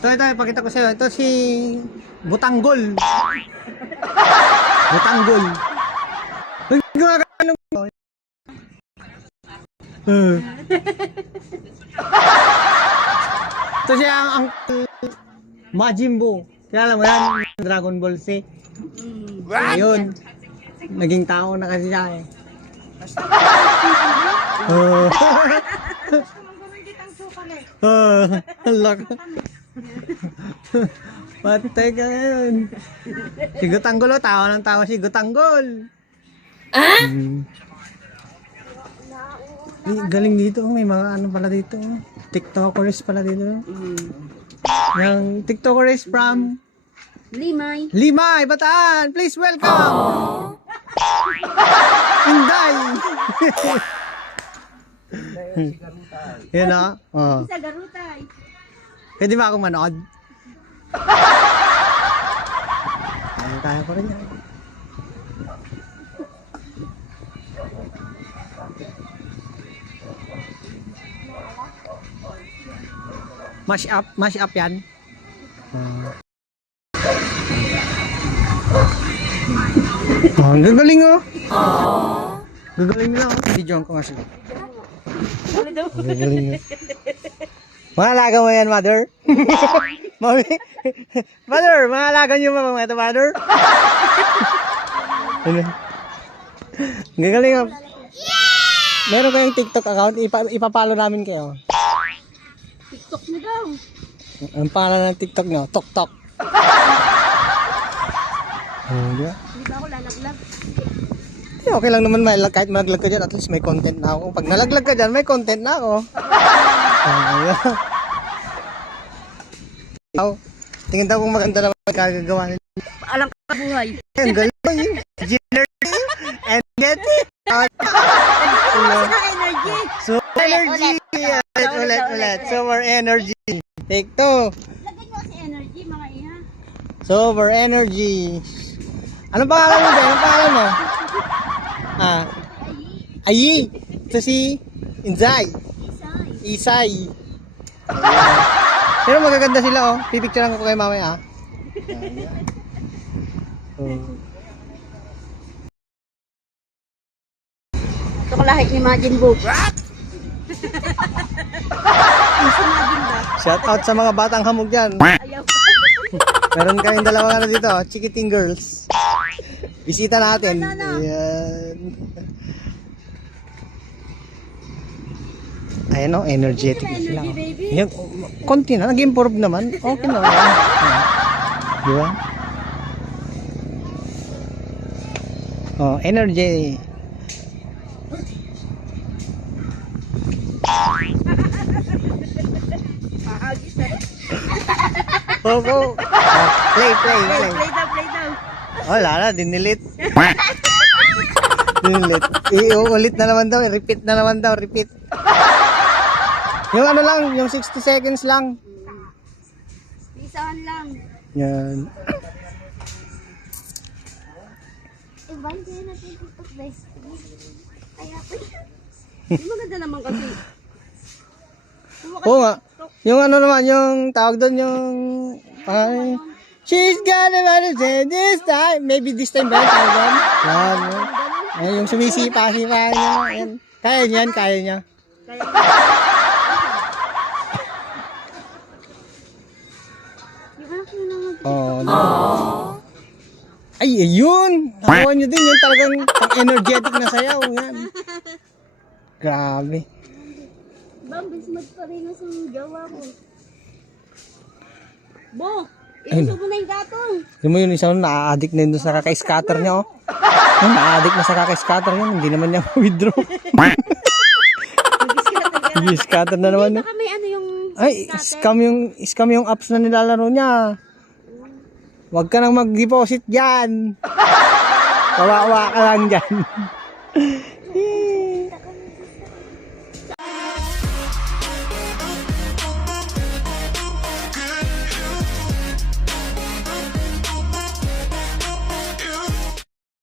Ito, ito, ipakita ko sa'yo. Ito si Butanggol. Butanggol. Ang gumagano mo. Uh. Ito siya ang Uncle Majimbo. Kilala mo yan? Dragon Ball Z. Ayun. Naging tao na kasi siya eh. Oh. Oh, hala ka. Patay ka ngayon. Si Gutanggol, oh, tawa ng tawa si Gutanggol. Ah? galing dito, oh. may mga ano pala dito. oh. TikTokers pala dito. Yung TikTokers from Limay. Limay, Bataan. Please welcome. Inday. Yan na. Oh. Sa garutay. Pwede ba akong manood? Kaya ko rin yan. Mash up, mash up yan. Ah. Oh, gagaling oh. Gagaling nila oh. Video ko nga sila. Gagaling oh. Mga alaga mo yan, mother? Mami? mother, mga alaga niyo mga ito, mother? ano? Gagaling oh. Meron kayong TikTok account, ipa ipapalo namin kayo. TikTok na daw. Ang pangalan ng TikTok nyo, Tok Tok. Oh, di ba? Hindi ba ako lalaglag? Eh, okay lang naman, may, kahit malaglag ka dyan, at least may content na ako. Pag nalaglag ka dyan, may content na ako. Oh, Ikaw, tingin daw kung maganda naman ang kagagawa nila. Alam ka buhay. Ang galing. Generate and get it. energy. Super energy. Ulit, ulit, ulit. Super energy. Take two. Lagyan mo kasi energy, mga iha. Super energy. Anong pangalan mo dyan? Anong pangalan mo? Ah, Ayi. Ito si Inzay. Isay. Isay. Pero magaganda sila oh. Pipicturean ko kayo mamaya ah. Oh. Ito ko lahat Majin ba? Shout out sa mga batang hamog dyan. Ayaw. Meron kaming dalawang ano dito, Chikiting Girls. Bisita natin. Ayan. Ayan o, energetic na sila. Oh. Yan, konti na, nag-improve naman. Okay na. Ayan. Di ba? Oh, energy. Oh, oh. Ah, play, play, Play, play. play daw, play daw. Wala na, dinilit. dinilit. Iuulit na naman daw, repeat na naman daw, repeat. Yung ano lang, yung 60 seconds lang. Isahan lang. Yan. Invite kayo natin TikTok guys. Kaya po. Maganda naman kasi. Oo nga. Yung ano naman, yung tawag doon, yung... Ay, She's gonna wanna say this time. Maybe this time ba tawag doon? Yan. yan. Ay, yung sumisipa-sipa niya. Kaya niyan, kaya niya. Kaya Yung Nakuha nyo din yung talagang pang energetic na sayaw. Yan. Grabe. Rin na sa gawa ko. Bo! Ayun. Iuso mo na yung gatong. Yung mo yun, isang na-addict na yun sa kaka-scatter niya, oh. Yung na-addict na sa kaka-scatter yun, hindi naman niya ma-withdraw. Nag-scatter na naman, no? Baka may ano yung Ay, scam yung, scam yung apps na nilalaro niya. Huwag ka nang mag-deposit dyan. Kawawa ka lang dyan.